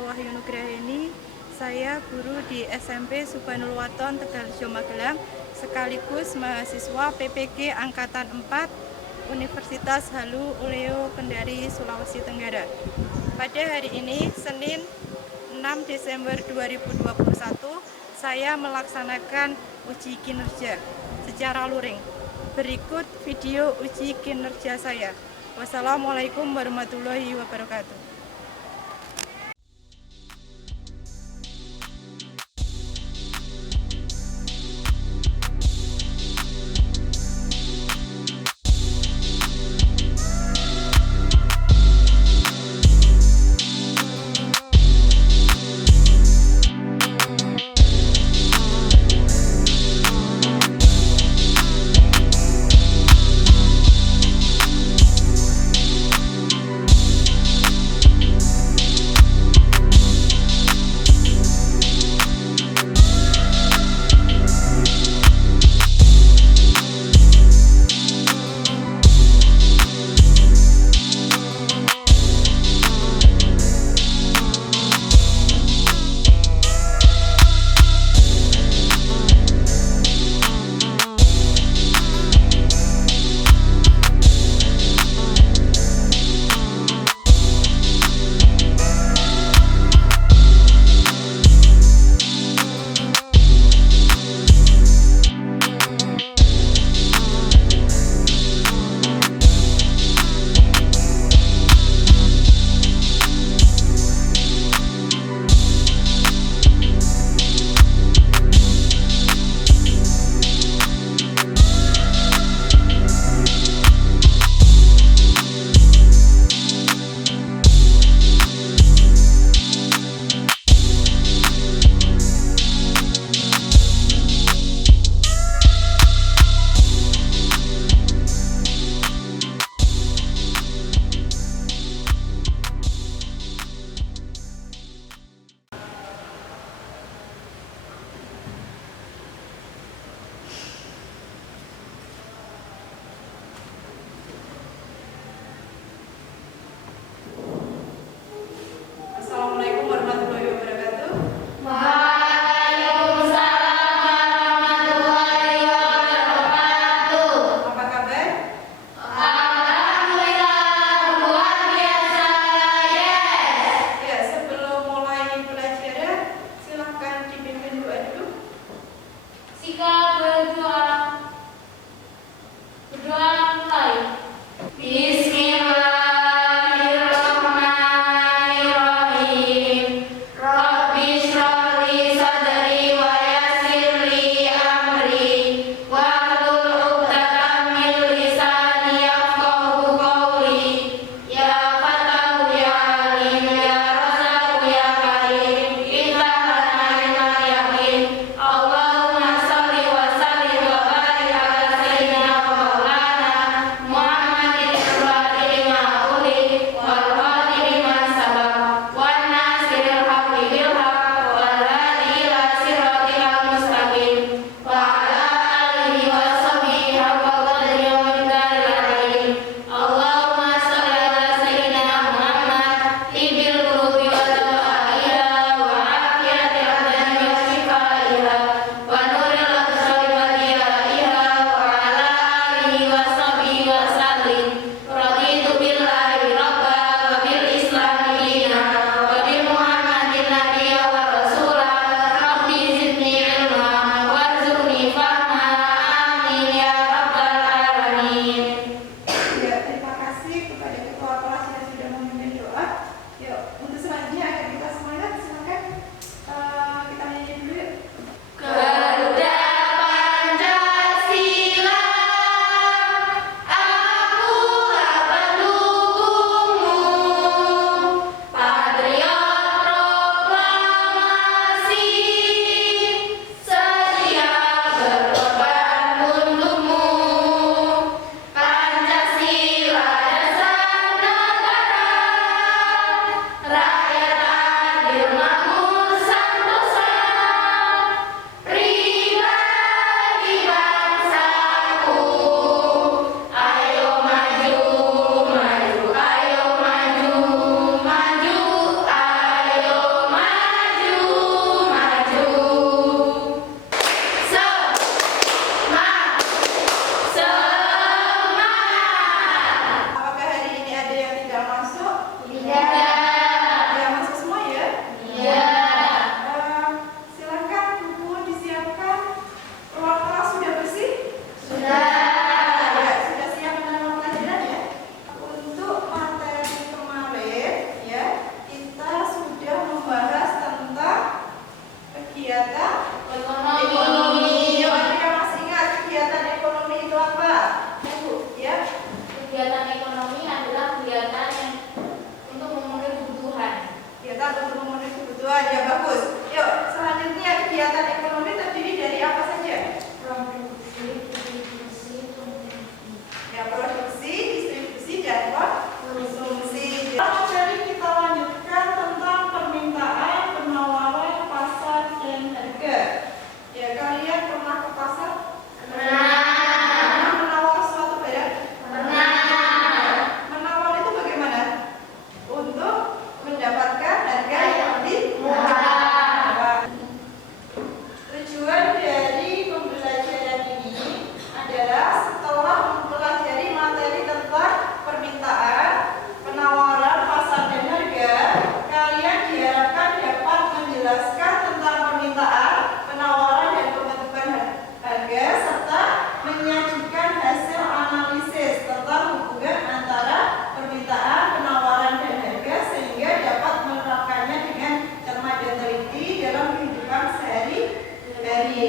saya Wahyu Nugraheni. Saya guru di SMP Subhanul Waton, Tegalrejo, Magelang, sekaligus mahasiswa PPG Angkatan 4 Universitas Halu Oleo Kendari, Sulawesi Tenggara. Pada hari ini, Senin 6 Desember 2021, saya melaksanakan uji kinerja secara luring. Berikut video uji kinerja saya. Wassalamualaikum warahmatullahi wabarakatuh.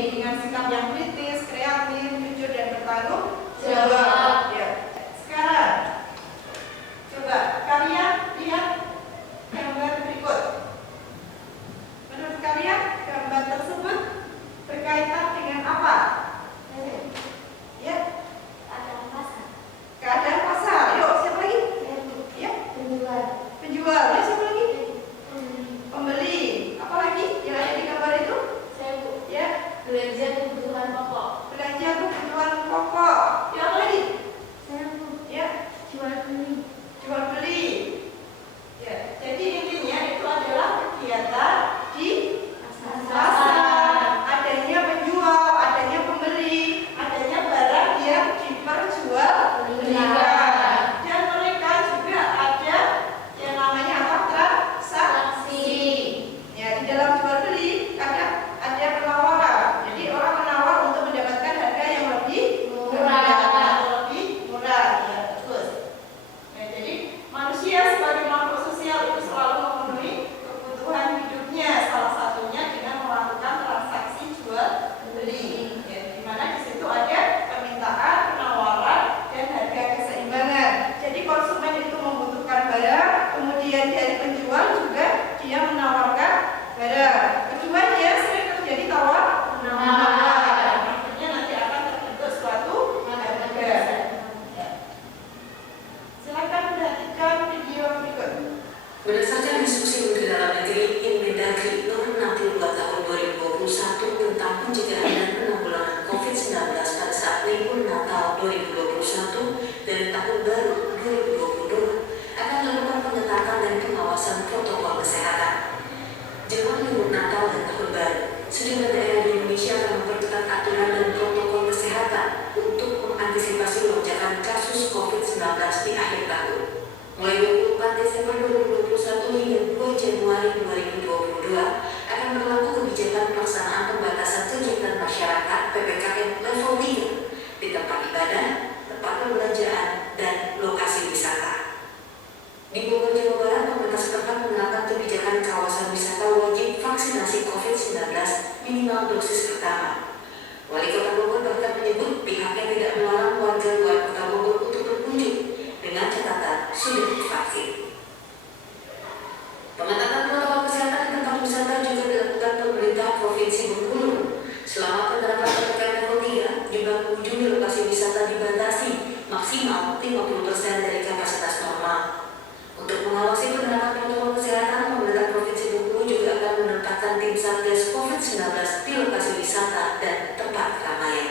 dengan sikap yang kritis, kreatif, jujur dan bertanggung jawab. Ya. Sekarang coba kalian lihat gambar berikut. Menurut kalian gambar tersebut berkaitan dengan apa? Ya. Keadaan pasar. Yuk, siapa lagi? Ya. Penjual. Ya, siapa lagi? Pembeli. Apa lagi yang ada di gambar itu? Ya. Belanja kebutuhan pokok. Ya, apa lagi? Ya. Jual beli. Ya. Jadi intinya itu adalah kegiatan di pasar. Adanya penjual, adanya pembeli, adanya barang yang diperjualbelikan. Dan mereka juga ada yang namanya apa? Transaksi. Ya, di dalam jual beli kadang ada penawaran. Jadi orang menawar untuk mendapatkan harga yang lebih murah. Ya, terus. Ya, jadi manusia sebagai makhluk sosial itu selalu memenuhi kebutuhan hidupnya. Salah satunya dengan melakukan transaksi jual beli. Ya, di mana di situ ada permintaan, penawaran, dan harga keseimbangan. Jadi konsumen itu membutuhkan barang, kemudian dari penjual juga dia menawarkan barang. Keduanya sering terjadi tawar menawar. Akhirnya nanti akan terbentuk suatu harga. Ya. Silakan perhatikan video berikut. Berdasarkan diskusi Menteri Dalam Negeri Inmendagri Nomor 62 Tahun 2021 tentang pencegahan dan penanggulangan COVID-19 pada saat libur Natal 2021 dan Tahun Baru 2022 akan dilakukan pengetatan dan pengawasan protokol kesehatan. Jelang libur Natal dan Tahun Baru, sejumlah daerah di Indonesia akan memperketat aturan dan protokol kesehatan untuk mengantisipasi lonjakan kasus COVID-19 di akhir tahun. Mulai 24 Desember 2021 hingga 2 Januari 2022 akan berlaku kebijakan pelaksanaan pembatasan kegiatan masyarakat PPKM level 3 di tempat ibadah, tempat perbelanjaan, dan lokasi wisata. Di Bogor, Jawa Barat, pemerintah setempat menerapkan kebijakan kawasan wisata wajib vaksinasi COVID-19 minimal dosis pertama. Wali Kota Bogor bahkan menyebut pihaknya tidak melarang warga luar Kota Bogor untuk berkunjung dengan catatan sudah divaksin. Pengetatan protokol kesehatan di tempat wisata juga dilakukan pemerintah Provinsi Bengkulu. Selama penerapan PPKM level 3, jumlah pengunjung di lokasi wisata dibatasi maksimal 50% dari kapasitas normal. Untuk mengawasi penerapan protokol kesehatan, pemerintah Provinsi Bengkulu juga akan menempatkan tim Satgas COVID-19 di lokasi wisata dan tempat keramaian.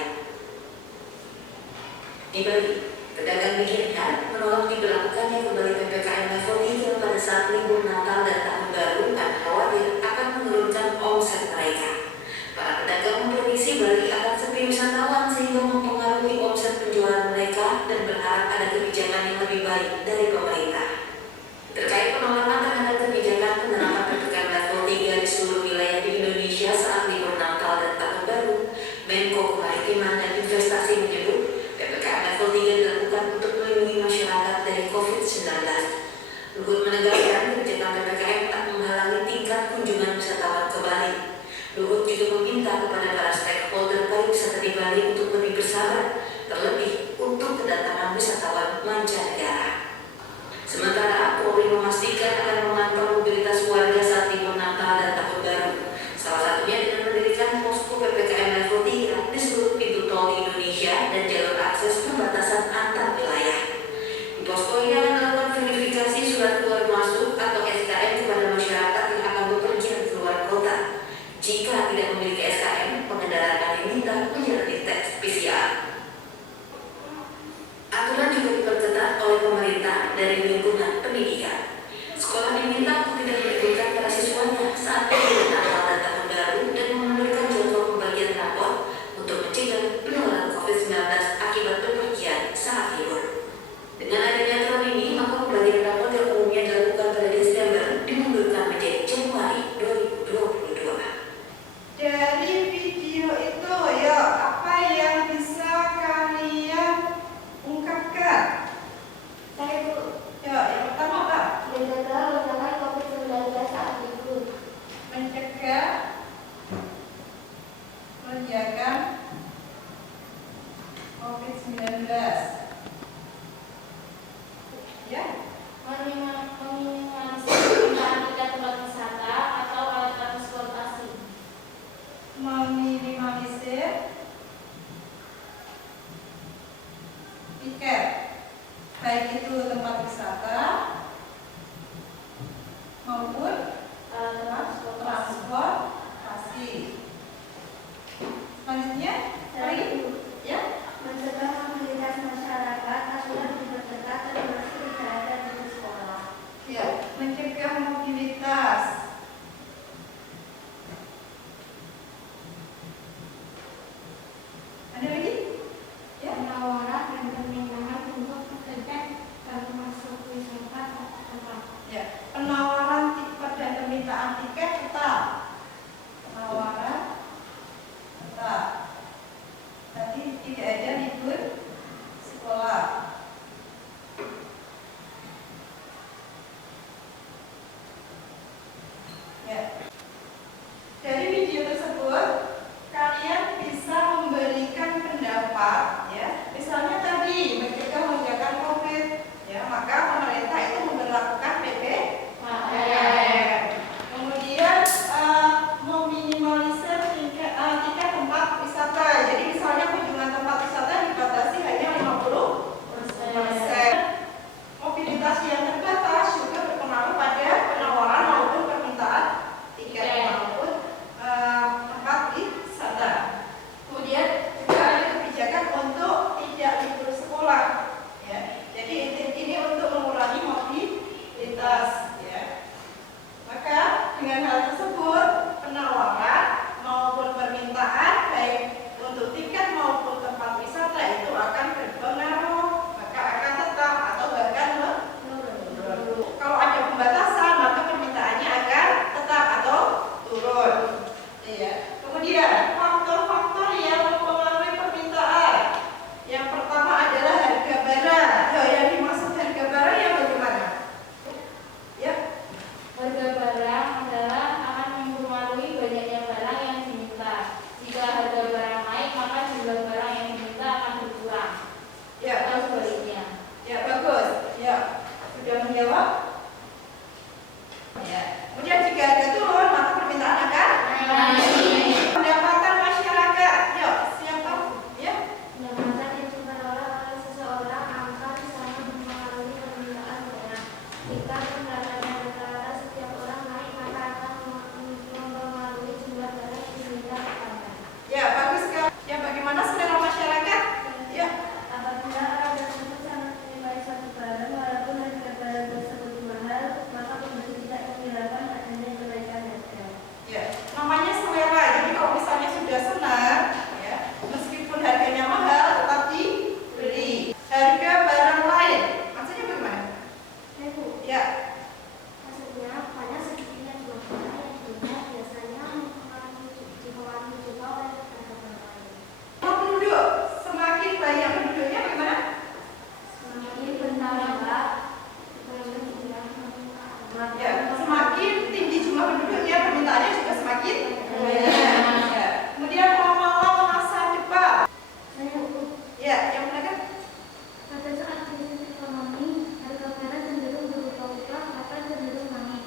Di Bali, pedagang Minihan menolak diberlakukannya kembali PPKM level 3 pada saat libur Natal dan Tahun Baru karena khawatir akan menurunkan omset mereka. Para pedagang memprediksi Bali akan sepi wisatawan sehingga mempengaruhi omset penjualan mereka dan berharap ada kebijakan yang lebih baik dari pemerintah. Terkait penolakan terhadap kebijakan penerapan PPKM level 3 di seluruh wilayah di Indonesia saat libur Natal dan Tahun Baru, Menko Kemaritiman dan Investasi menyebut PPKM level 3 dilakukan untuk melindungi masyarakat dari COVID-19. Luhut menegaskan kebijakan PPKM tak menghalangi tingkat kunjungan wisatawan ke Bali. Luhut juga meminta kepada para stakeholder pariwisata di Bali untuk lebih bersabar, terlebih untuk kedatangan wisatawan mancanegara. Sementara Polri memastikan akan memantau mobilitas warga saat libur Natal dan Tahun Baru. Salah satunya dengan mendirikan posko PPKM level 3 di seluruh pintu tol di Indonesia dan jalur akses perbatasan antar wilayah. Di posko ini akan melakukan verifikasi surat keluar masuk atau SKM kepada masyarakat yang akan bepergian keluar kota. Jika tidak memiliki SKM, pengendara akan Ya, meminimalisir penggunaan tiket tempat wisata atau alat transportasi. meminimalisir tiket, baik itu tempat wisata maupun transportasi. Selanjutnya, lagi ya, Mencegah mobilitas masyarakat agar diperketat termasuk tidak ada di sekolah. ya, mencegah mobilitas. Ada lagi? Ya, Penawaran dan permintaan untuk tiket termasuk wisata tempat. ya, penawaran tiket dan permintaan tiket tetap. Penawaran tetap. Tadi tidak ada libur sekolah. Ya. Dari video tersebut kalian bisa memberikan pendapat, ya. Misalnya tadi mencegah lonjakan COVID, ya, maka pemerintah itu memberlakukan PPKM. Kemudian meminimalisir tiket tempat wisata. Jadi misalnya kunjungan tempat wisata dibatasi hanya 50%. Mobilitas yang terbatas juga berpengaruh pada penawaran maupun permintaan tiket maupun tempat wisata. Kemudian juga ada kebijakan untuk tidak libur sekolah. Ya. Jadi ini untuk mengurangi mobilitas. Ya. Maka dengan hal tersebut penawaran maupun permintaan baik untuk tiket maupun tempat wisata itu akan berpengaruh, maka akan tetap atau bahkan menurun. Kalau ada pembatasan maka permintaannya akan tetap atau turun. Ya. Kemudian faktor-faktor yang mempengaruhi permintaan. Yang pertama adalah harga barang. Yang dimaksud harga barang yang bagaimana? Ya. Harga barang adalah akan mempengaruhi banyaknya barang yang diminta. Jika harga barang naik, maka jumlah barang yang diminta akan berkurang. Ya. Atau sebaliknya. Ya, bagus. Ya. Sudah menjawab? Ya. Kemudian jika harga turun, maka permintaan akan Naik. pendapatan masyarakat. Yuk, siapa? Ya. Pendapatan yang diperoleh oleh seseorang akan sangat mempengaruhi permintaan barang. Jika pendapatan rata-rata setiap orang naik, maka akan mempengaruhi jumlah barang yang diminta kepada. Ya, bagus sekali. Ya, bagaimana selera masyarakat? Ya. Apabila orang tersebut sangat menyukai suatu barang, walaupun harga barang tersebut mahal, maka pembeli tidak menghiraukan adanya kenaikan harga. Ya, namanya selera. Jadi kalau misalnya sudah senang, ya, meskipun harganya mahal tetap dibeli. Harga barang lain, maksudnya bagaimana? Ya. Maksudnya, pada sedikitnya jumlah barang yang dilihat biasanya dipengaruhi juga oleh harga barang lain. Penduduk, semakin banyak penduduknya bagaimana? Semakin bertambah, semakin jumlah permintaan. Ya, semakin tinggi jumlah penduduknya, permintaannya juga semakin banyak. Ya. Kemudian ramalan masa depan. Ya, yang mana kan? Pada saat krisis ekonomi, harga barang cenderung berubah-ubah akan cenderung naik.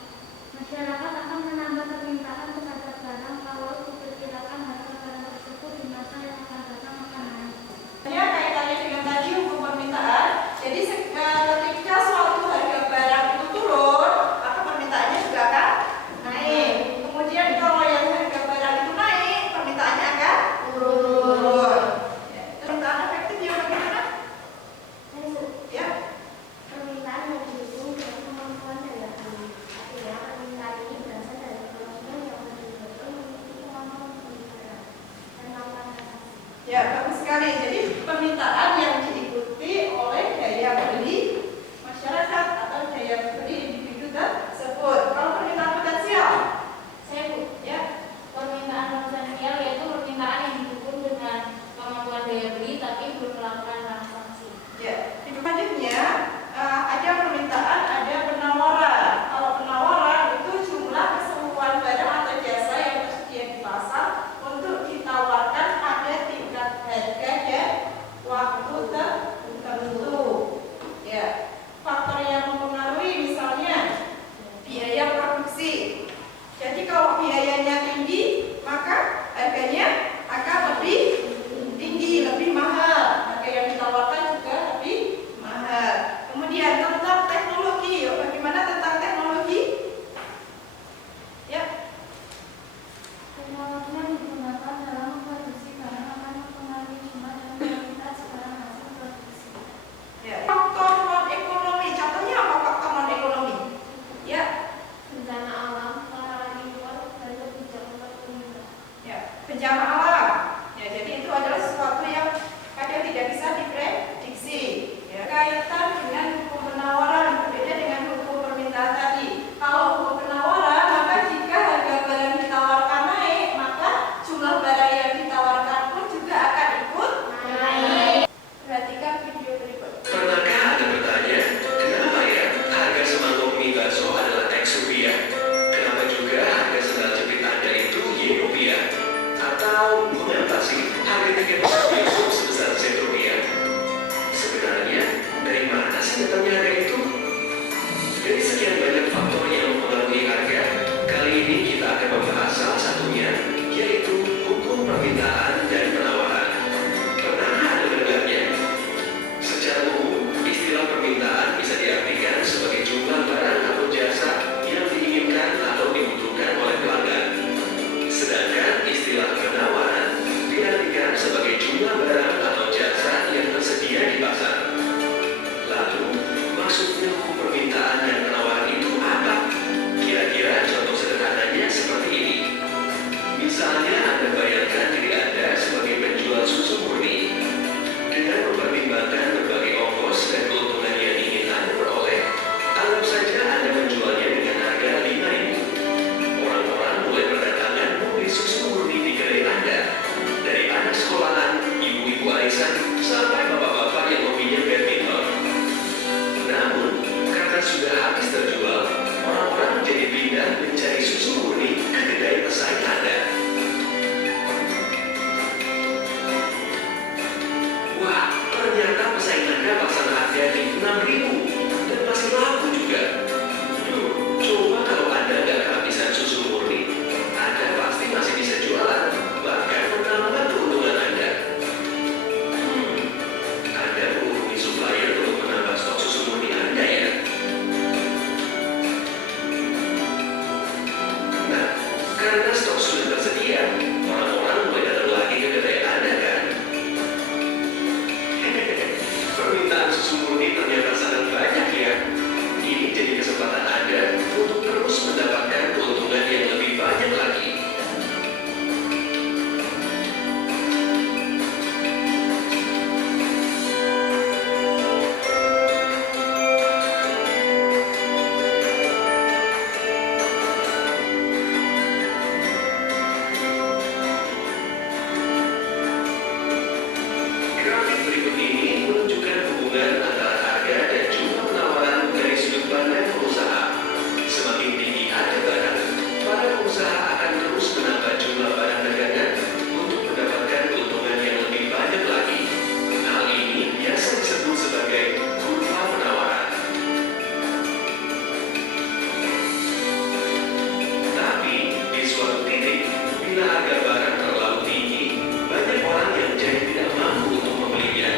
Masyarakat akan menambah permintaan terhadap barang kalau diperkirakan harga barang tersebut di masa yang akan datang akan naik. Ya, kaitannya dengan tadi hukum permintaan. Jadi ketika suatu harga barang itu turun, maka permintaannya juga akan naik. Kemudian kalau yang harga barang itu naik, permintaannya akan turun. Ya, permintaan efektif ya bagaimana? Ya. Permintaan yang didukung dengan kemampuan daya beli. Artinya permintaan ini berasal dari konsumen yang betul-betul memiliki kemampuan membeli barang dan melakukan transaksi. Ya, bagus sekali. Jadi permintaan yang diikuti oleh daya beli masyarakat atau daya beli individu tersebut. Kalau permintaan potensial, Saya Bu, ya, permintaan potensial yaitu permintaan yang didukung dengan kemampuan daya beli tapi belum melakukan transaksi. ya. Selanjutnya ada permintaan, ada penawaran. Kalau penawaran itu jumlah keseluruhan barang atau jasa yang tersedia di pasar untuk ditawarkan pada tingkat harga dan waktu berikut ini menunjukkan hubungan antara harga dan jumlah penawaran dari sudut pandang pengusaha. Semakin tinggi harga barang, para pengusaha akan terus menambah jumlah barang dagangan untuk mendapatkan keuntungan yang lebih banyak lagi. Hal ini biasa disebut sebagai kurva penawaran. Tapi, di suatu titik, bila harga barang terlalu tinggi, banyak orang yang jadi tidak mampu untuk membelinya.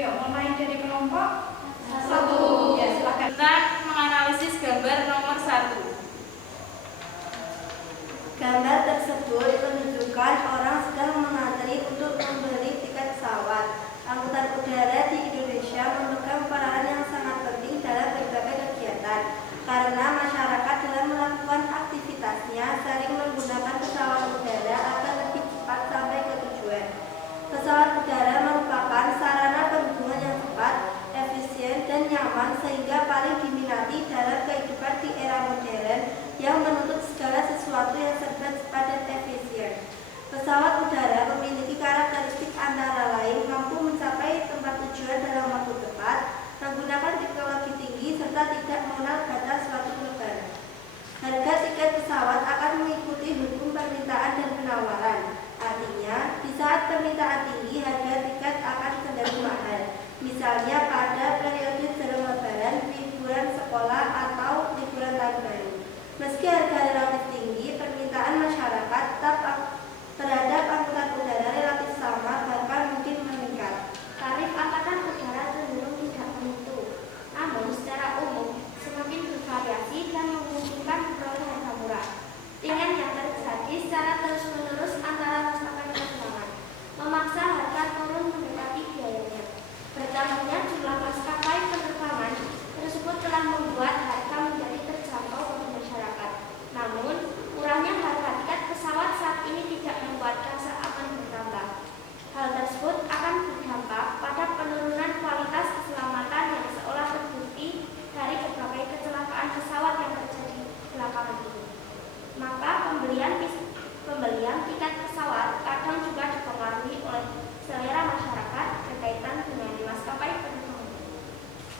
Ya, mulai dari kelompok Satu. Ya, silakan. Kita menganalisis gambar nomor 1. Gambar tersebut menunjukkan orang sedang mengantri untuk membeli tiket pesawat. Angkutan udara di Indonesia memegang peranan yang sangat penting dalam berbagai kegiatan karena masyarakat dalam melakukan aktivitasnya sering menggunakan pesawat udara agar lebih cepat sampai ke tujuan. Pesawat udara merupakan sarana perhubungan yang cepat, efisien, dan nyaman sehingga paling diminati dalam kehidupan di era modern yang menuntut segala sesuatu yang serba cepat dan efisien. Pesawat udara memiliki karakteristik antara lain mampu mencapai tempat tujuan dalam waktu tepat, menggunakan teknologi tinggi, serta tidak mengenal batas suatu negara. Harga tiket pesawat akan mengikuti hukum permintaan dan penawaran. Artinya, di saat permintaan tinggi, harga tiket akan cenderung mahal. Misalnya pada periode jelang lebaran, liburan sekolah, atau liburan tahun baru. Meski harga relatif tinggi, permintaan masyarakat terhadap angkutan udara relatif sama, bahkan mungkin meningkat. Tarif angkatan udara cenderung tidak menentu, namun secara umum semakin bervariasi dan memungkinkan memperoleh harga murah. Dengan yang terjadi secara terus-menerus antara maskapai penerbangan, memaksa harga turun mendekati biayanya. Bertambahnya jumlah maskapai penerbangan tersebut telah membuat harga menjadi terjangkau bagi masyarakat. Namun, murahnya harga tiket pesawat saat ini tidak membuat rasa aman bertambah. Hal tersebut akan berdampak pada penurunan kualitas keselamatan yang seolah terbukti dari berbagai kecelakaan pesawat yang terjadi belakangan ini. Maka pembelian tiket pesawat kadang juga dipengaruhi oleh selera masyarakat berkaitan dengan maskapai penerbangan.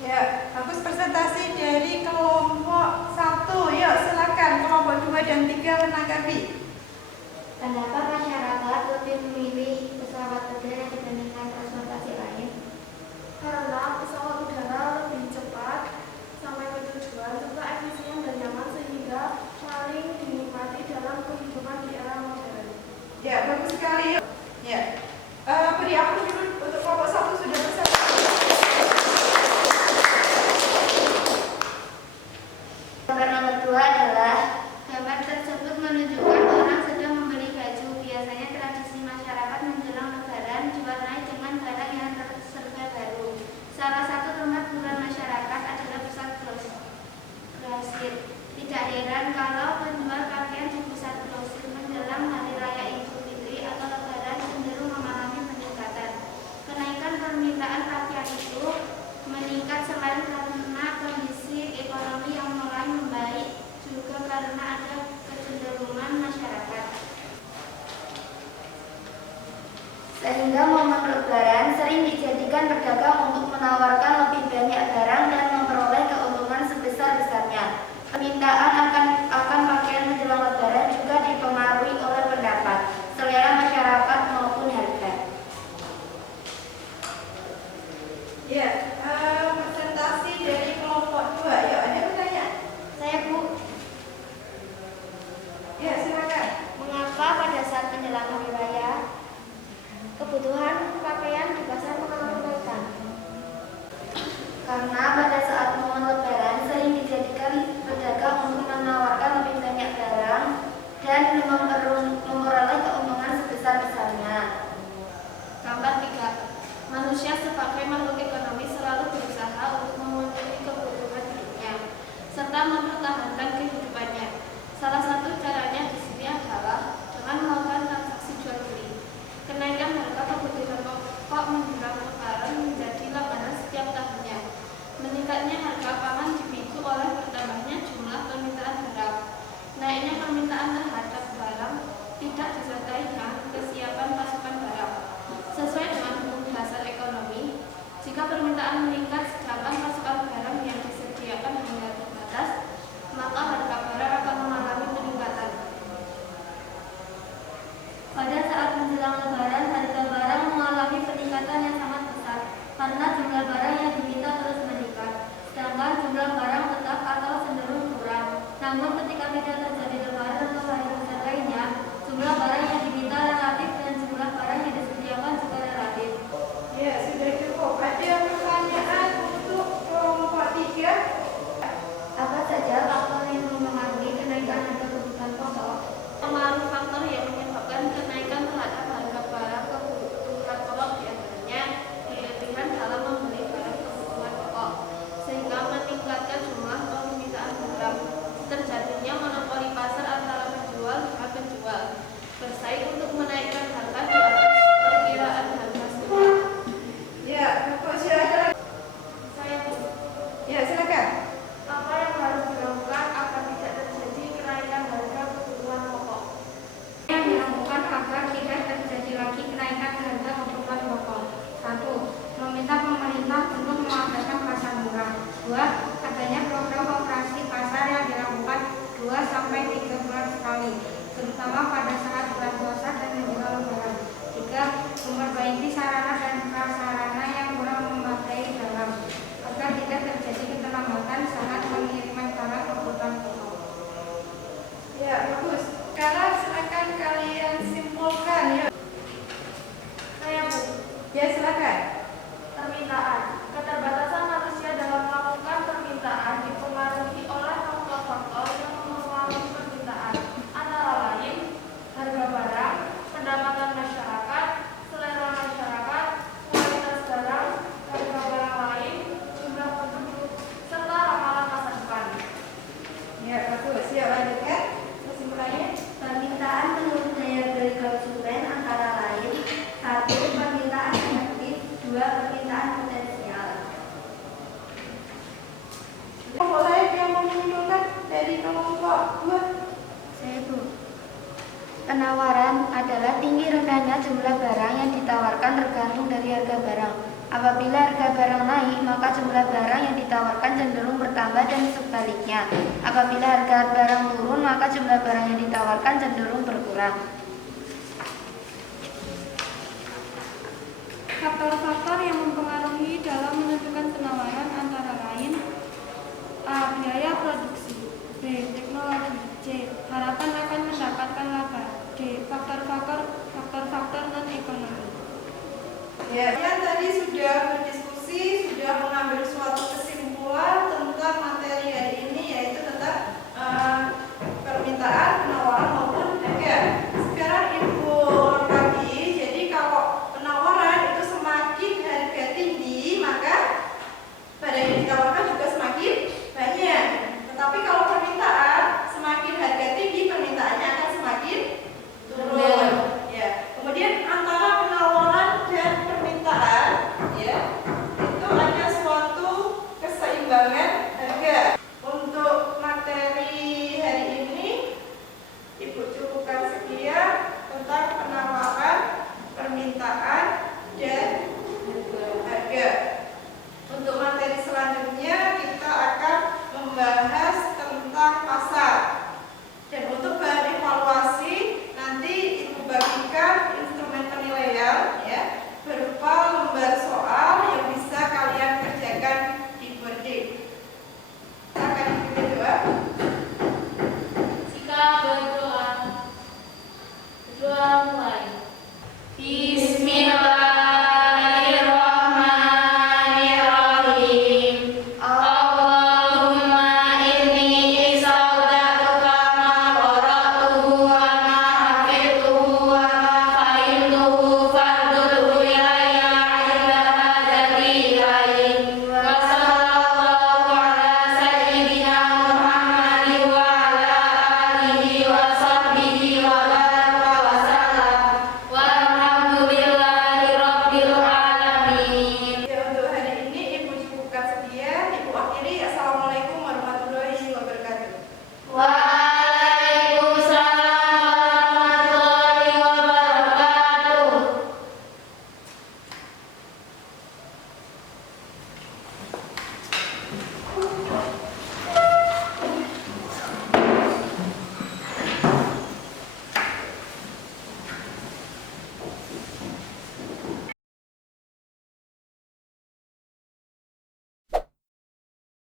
Ya, bagus presentasi dari kelompok 1. Yuk, silakan kelompok 2 dan 3 menanggapi. Pendapat masyarakat lebih memilih pesawat udara dibandingkan transportasi lain Karena pesawat udara lebih cepat sampai ke tujuan serta efisien dan nyaman sehingga paling dinikmati dalam kehidupan di era modern. Ya, bagus sekali. Yuk. Ya. Beri aku dulu untuk kelompok 1 sudah bersama. Gambar nomor 2 adalah gambar tersebut menunjukkan orang sedang membeli baju. Biasanya tradisi masyarakat menjelang lebaran diwarnai dengan barang yang serba baru. Salah satu tempat hiburan masyarakat adalah pusat grosir. Tidak heran kalau penjual pakaian di pusat grosir menjelang hari raya Idul Fitri atau lebaran cenderung mengalami peningkatan. Kenaikan permintaan pakaian itu meningkat selain karena kondisi ekonomi yang mulai membaik, juga karena ada kecenderungan masyarakat. Sehingga momen lebaran sering dijadikan pedagang untuk menawarkan lebih banyak barang dan memperoleh keuntungan sebesar-besarnya. Permintaan akan pakaian menjelang lebaran juga dipengaruhi oleh pendapat, selera masyarakat maupun harga. Ya, presentasi dari kelompok 2. Yuk, ada pertanyaan? Saya Bu, Ya, silakan. mengapa pada saat menjelang hari raya kebutuhan pakaian di pasar mengalami kenaikan? Karena pada saat momen lebaran sering dijadikan pedagang untuk menawarkan lebih banyak barang dan memperoleh keuntungan sebesar-besarnya. Gambar 3. Manusia sebagai makhluk ekonomi selalu berusaha untuk memenuhi kebutuhan hidupnya serta mempertahankan kehidupannya. Salah satu caranya di sini adalah dengan melakukan transaksi jual beli. Kenaikan harga kebutuhan pokok menjelang lebaran menjadi langganan setiap tahunnya. Meningkatnya harga pangan dipicu oleh bertambahnya jumlah permintaan barang. Naiknya permintaan terhadap barang tidak disertai dengan kesiapan pasokan barang. Sesuai dengan hukum dasar ekonomi, jika permintaan meningkat sedangkan pasokan barang yang disediakan hanya terbatas, maka harga barang akan mengalami peningkatan. Pada saat menjelang lebaran, harga barang mengalami peningkatan yang sangat besar karena jumlah barang yang diminta terus meningkat, sedangkan jumlah barang tetap atau cenderung kurang. Namun ketika tidak terjadi lebaran atau hari besar lainnya, jumlah barang yang diminta relatif dan jumlah barang yang disediakan juga relatif. Ya, sudah cukup. Ada mengadakan pasar murah. 2. Adanya program operasi pasar yang dilakukan 2 sampai 3 bulan sekali, terutama pada saat bulan puasa dan menjelang lebaran. 3. Memperbaiki sarana dan prasarana yang kurang memadai dalam agar tidak terjadi keterlambatan saat pengiriman barang kebutuhan pokok. Ya, bagus. Sekarang silakan kalian simpulkan ya. Saya Bu. Ya, silakan. Permintaan. Keterbatasan manusia dalam melakukan permintaan dipengaruhi oleh faktor-faktor yang mempengaruhi permintaan, antara lain harga barang, pendapatan masyarakat, selera masyarakat, kualitas barang, harga barang lain, jumlah penduduk, serta ramalan masa depan. Ya, bagus. Ya, lanjutkan. Kesimpulannya. Permintaan menurut daya beli konsumen antara lain 1. Permintaan efektif, 2. Permintaan potensial. Boleh yang menunjukkan dari kelompok 2. Saya Bu. Penawaran adalah tinggi rendahnya jumlah barang yang ditawarkan tergantung dari harga barang. Apabila harga barang naik, maka jumlah barang yang ditawarkan cenderung bertambah dan sebaliknya. Apabila harga barang turun, maka jumlah barang yang ditawarkan cenderung berkurang. Faktor-faktor yang